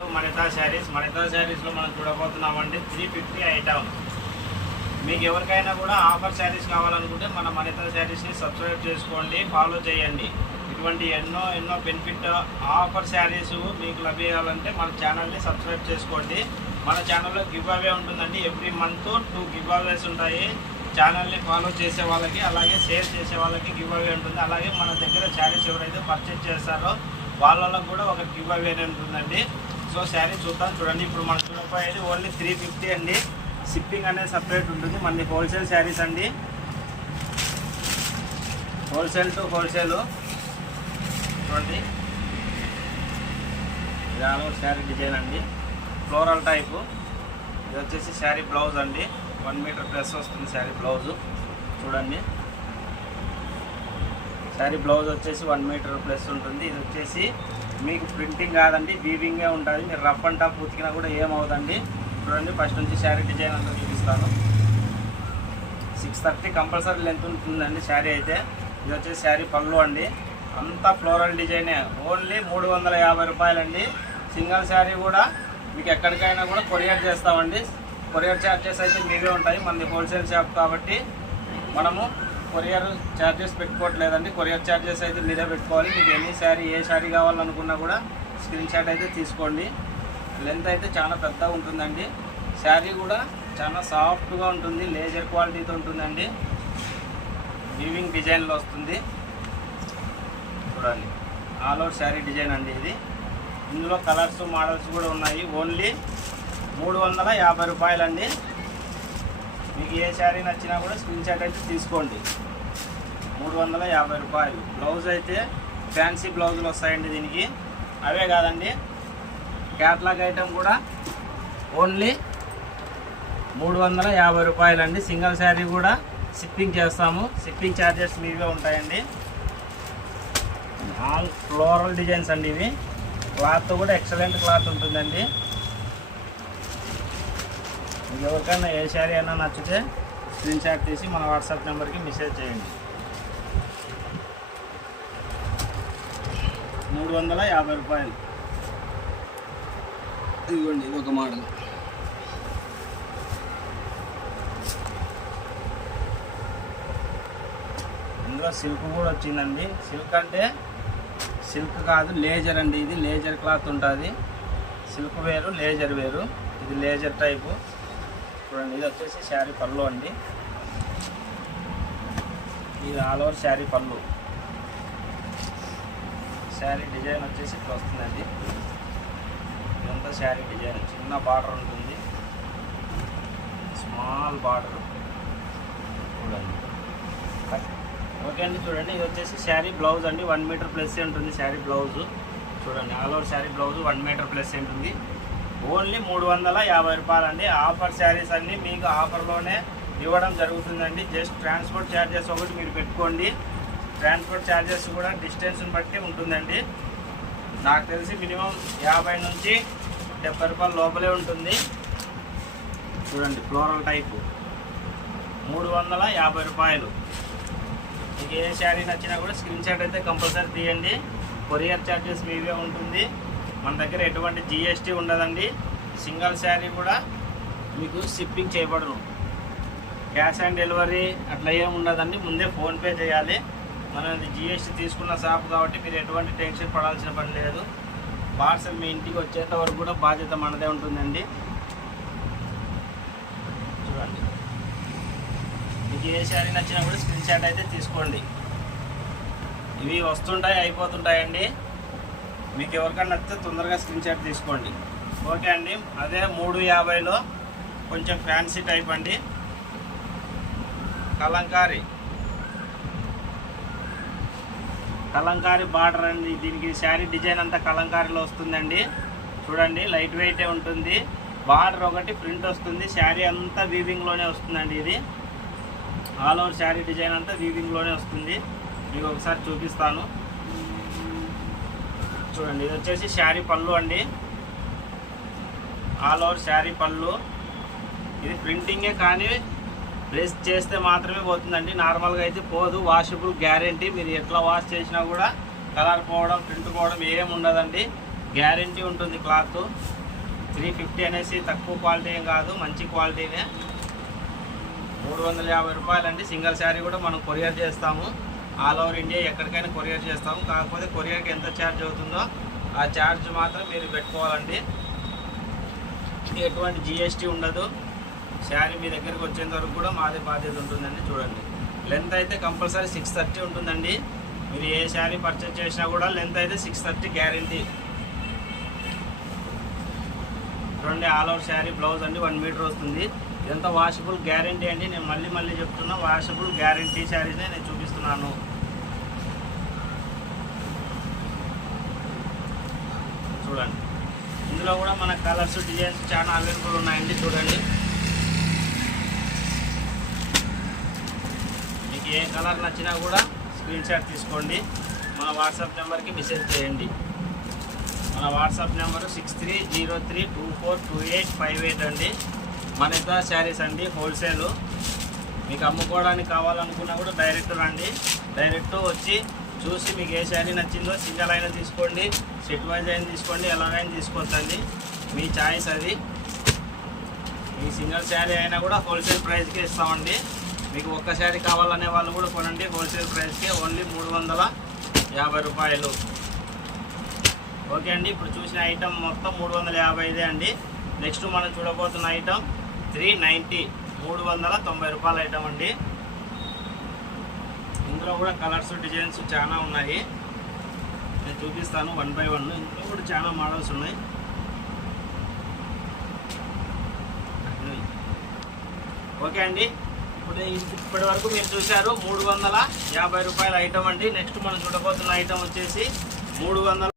మణితా శారీస్లో మనం చూడబోతున్నామండి 350 ఐటమ్. మీకు ఎవరికైనా కూడా ఆఫర్ శారీస్ కావాలనుకుంటే మన మణితా శారీస్ని సబ్స్క్రైబ్ చేసుకోండి, ఫాలో చేయండి. ఇటువంటి ఎన్నో బెనిఫిట్ ఆఫర్ శారీస్ మీకు లభ్యాలంటే మన ఛానల్ని సబ్స్క్రైబ్ చేసుకోండి. మన ఛానల్లో గివ్ అవే ఉంటుందండి. ఎవ్రీ మంత్ 2 గివ్ అవేస్ ఉంటాయి. ఛానల్ని ఫాలో చేసే వాళ్ళకి, అలాగే షేర్ చేసే వాళ్ళకి గివ్ అవే ఉంటుంది. అలాగే మన దగ్గర శారీస్ ఎవరైతే పర్చేజ్ చేస్తారో వాళ్ళకు కూడా ఒక గివ్ అవే ఉంటుందండి. సో శారీ చూడండి. ఇప్పుడు మనం చూడకపోయేది ఓన్లీ 350 అండి. షిప్పింగ్ అనేది సపరేట్ ఉంటుంది. మనది హోల్సేల్ శారీస్ అండి, హోల్సేల్ టు హోల్సేల్. చూడండి, ఇది ఆల్ ఓవర్ శారీ డిజైన్ అండి, ఫ్లోరల్ టైపు. ఇది వచ్చేసి శారీ బ్లౌజ్ అండి, 1 మీటర్ ప్లస్ వస్తుంది శారీ బ్లౌజు. చూడండి, శారీ బ్లౌజ్ వచ్చేసి 1 మీటర్ ప్లస్ ఉంటుంది. ఇది వచ్చేసి మీకు ప్రింటింగ్ కాదండి, వీవింగే ఉంటుంది. మీరు రఫ్ అండ్ టఫ్ ఉతికినా కూడా ఏమవుదండి. చూడండి, ఫస్ట్ నుంచి శారీ డిజైన్ అంతా చూపిస్తాను. 630 కంపల్సరీ లెంత్ ఉంటుందండి శారీ అయితే. ఇది వచ్చేసి శారీ పళ్ళు అండి, అంతా ఫ్లోరల్ డిజైనే. ఓన్లీ 350 రూపాయలండి. సింగిల్ శారీ కూడా మీకు ఎక్కడికైనా కూడా కొరియర్ చేస్తామండి. కొరియర్ ఛార్జెస్ అయితే మీవే ఉంటాయి. మనది హోల్సేల్ షాప్ కాబట్టి మనము కొరియర్ ఛార్జెస్ పెట్టుకోవట్లేదండి. కొరియర్ ఛార్జెస్ అయితే మీరే పెట్టుకోవాలి. మీకు ఏ శారీ కావాలనుకున్నా కూడా స్క్రీన్ షాట్ అయితే తీసుకోండి. లెంత్ అయితే చాలా పెద్దగా ఉంటుందండి. శారీ కూడా చాలా సాఫ్ట్గా ఉంటుంది, లేజర్ క్వాలిటీతో ఉంటుందండి. వీవింగ్ డిజైన్లో వస్తుంది. చూడండి, ఆల్ ఓవర్ శారీ డిజైన్ అండి ఇది. ఇందులో కలర్స్ మోడల్స్ కూడా ఉన్నాయి. ఓన్లీ 350 రూపాయలండి. మీకు ఏ శారీ నచ్చినా కూడా స్క్రీన్ షాట్ అయితే తీసుకోండి. 350 రూపాయలు. బ్లౌజ్ అయితే ఫ్యాన్సీ బ్లౌజులు వస్తాయండి దీనికి. అవే కాదండి, క్యాట్లాగ్ ఐటమ్ కూడా ఓన్లీ 350 రూపాయలండి. సింగిల్ శారీ కూడా షిప్పింగ్ చేస్తాము. షిప్పింగ్ ఛార్జెస్ మీవే ఉంటాయండి. ఆల్ ఫ్లోరల్ డిజైన్స్ అండి ఇవి. క్లాత్ కూడా ఎక్సలెంట్ క్లాత్ ఉంటుందండి. మీకు ఎవరికైనా ఏ శారీ అయినా నచ్చితే స్క్రీన్ షాట్ తీసి మన వాట్సాప్ నెంబర్కి మెసేజ్ చేయండి. 350 రూపాయలు. ఇదిగోండి, ఇది ఒక మోడల్. ఇందులో సిల్క్ కూడా వచ్చిందండి. సిల్క్ అంటే సిల్క్ కాదు, లేజర్ అండి. ఇది లేజర్ క్లాత్ ఉంటుంది. సిల్క్ వేరు, లేజర్ వేరు. ఇది లేజర్ టైపు. చూడండి, ఇది వచ్చేసి శారీ పళ్ళు అండి. ఇది ఆల్ ఓవర్ శారీ పళ్ళు. శారీ డిజైన్ వచ్చేసి ఇట్లా వస్తుందండి. ఇదంతా శారీ డిజైన్. చిన్న బార్డర్ ఉంటుంది, స్మాల్ బార్డర్. చూడండి, ఓకే అండి. చూడండి, ఇది వచ్చేసి శారీ బ్లౌజ్ అండి. 1 మీటర్ ప్లస్ ఉంటుంది శారీ బ్లౌజు. చూడండి, all over sari blouse 1 metre plus ఉంటుంది. ఓన్లీ 350 రూపాయలండి. ఆఫర్ శారీస్ అన్నీ మీకు ఆఫర్లోనే ఇవ్వడం జరుగుతుందండి. జస్ట్ ట్రాన్స్పోర్ట్ ఛార్జెస్ ఒకటి మీరు పెట్టుకోండి. ట్రాన్స్పోర్ట్ ఛార్జెస్ కూడా డిస్టెన్స్ని బట్టి ఉంటుందండి. నాకు తెలిసి మినిమం 50 నుంచి 70 రూపాయల లోపలే ఉంటుంది. చూడండి, ఫ్లోరల్ టైపు 350 రూపాయలు. మీకు ఏ శారీ నచ్చినా కూడా స్క్రీన్ షాట్ అయితే కంపల్సరీ తీయండి. కొరియర్ ఛార్జెస్ మీవే ఉంటుంది. మన దగ్గర ఎటువంటి జిఎస్టీ ఉండదండి. సింగిల్ శారీ కూడా మీకు షిప్పింగ్ చేయబడను. క్యాష్ ఆన్ డెలివరీ అట్లా ఏమి ఉండదండి. ముందే ఫోన్పే చేయాలి. మనది జిఎస్టీ తీసుకున్న షాప్ కాబట్టి మీరు ఎటువంటి టెన్షన్ పడాల్సిన పని లేదు. పార్సల్ మీ ఇంటికి వచ్చేంత వరకు కూడా బాధ్యత మనదే ఉంటుందండి. చూడండి, మీకు ఏ శారీ నచ్చినా కూడా స్క్రీన్ షాట్ అయితే తీసుకోండి. ఇవి వస్తుంటాయి, అయిపోతుంటాయండి. మీకు ఎవరికైనా నచ్చితే తొందరగా స్క్రీన్ షాట్ తీసుకోండి. ఓకే అండి. అదే 350లో కొంచెం ఫ్యాన్సీ టైప్ అండి, కలంకారీ బార్డర్ అండి. దీనికి శారీ డిజైన్ అంతా కలంకారీలో వస్తుందండి. చూడండి, లైట్ వెయిటే ఉంటుంది. బార్డర్ ఒకటి ప్రింట్ వస్తుంది. శారీ అంతా వీవింగ్లోనే వస్తుందండి. ఇది ఆల్ ఓవర్ శారీ డిజైన్ అంతా వీవింగ్లోనే వస్తుంది. మీకు ఒకసారి చూపిస్తాను. చూడండి, ఇది వచ్చేసి శారీ పళ్ళు అండి, ఆల్ ఓవర్ శారీ పళ్ళు. ఇది ప్రింటింగే కానీ ప్రెస్ చేస్తే మాత్రమే పోతుందండి. నార్మల్గా అయితే పోదు. Washable guarantee. మీరు ఎట్లా వాష్ చేసినా కూడా కలర్ పోవడం, ప్రింట్ పోవడం ఏమి ఉండదండి. గ్యారంటీ ఉంటుంది క్లాత్. 350 అనేసి తక్కువ క్వాలిటీ ఏం కాదు, మంచి క్వాలిటీనే. 350 రూపాయలండి. సింగిల్ శారీ కూడా మనం కొరియర్ చేస్తాము. ఆల్ ఓవర్ ఇండియా ఎక్కడికైనా కొరియర్ చేస్తాము. కాకపోతే కొరియర్కి ఎంత ఛార్జ్ అవుతుందో ఆ ఛార్జ్ మాత్రం మీరు పెట్టుకోవాలండి. ఎటువంటి జిఎస్టీ ఉండదు. శారీ మీ దగ్గరికి వచ్చేంత వరకు కూడా మాదే బాధ్యత ఉంటుందండి. చూడండి, లెంత్ అయితే కంపల్సరీ 630 ఉంటుందండి. మీరు ఏ శారీ పర్చేజ్ చేసినా కూడా లెంత్ అయితే 630 గ్యారంటీ. చూడండి, ఆల్ ఓవర్ శారీ బ్లౌజ్ అండి 1 మీటర్ వస్తుంది. ఇదంతా వాషబుల్ గ్యారంటీ అండి. నేను మళ్ళీ చెప్తున్నా, వాషబుల్ గ్యారంటీ శారీస్నే నేను చూపిస్తున్నాను. చూడండి, ఇందులో కూడా మన కలర్స్ డిజైన్స్ చాలా అవైలబుల్ ఉన్నాయండి. చూడండి, మీకు ఏ కలర్ నచ్చినా కూడా స్క్రీన్ షాట్ తీసుకోండి, మన వాట్సాప్ నెంబర్కి మెసేజ్ చేయండి. మన వాట్సాప్ నెంబరు 6303242858 అండి. మనిత శారీస్ అండి, హోల్సేలు. మీకు అమ్ముకోవడానికి కావాలనుకున్నా కూడా డైరెక్ట్ రండి. డైరెక్ట్ వచ్చి చూసి మీకు ఏ శారీ నచ్చిందో సింగల్ అయినా తీసుకోండి, సెట్ వైజ్ అయినా తీసుకోండి, ఎలాగైనా తీసుకోవచ్చండి, మీ చాయిస్ అది. మీ సింగిల్ శారీ అయినా కూడా హోల్సేల్ ప్రైస్కే ఇస్తామండి. మీకు ఒక్క శారీ కావాలనే వాళ్ళు కూడా కొనండి, హోల్సేల్ ప్రైస్కే ఓన్లీ 350 రూపాయలు. ఓకే అండి, ఇప్పుడు చూసిన ఐటమ్ మొత్తం 355 అండి. నెక్స్ట్ మనం చూడబోతున్న ఐటమ్ 390, 390 రూపాయల ఐటమ్ అండి. ఇందులో కూడా కలర్స్ డిజైన్స్ చాలా ఉన్నాయి, నేను చూపిస్తాను 1 by 1. ఇందులో కూడా చాలా మోడల్స్ ఉన్నాయి. ఓకే అండి, ఇప్పటి వరకు మీరు చూశారు 350 రూపాయల ఐటమ్ అండి. నెక్స్ట్ మనం చూడబోతున్న ఐటమ్ వచ్చేసి 300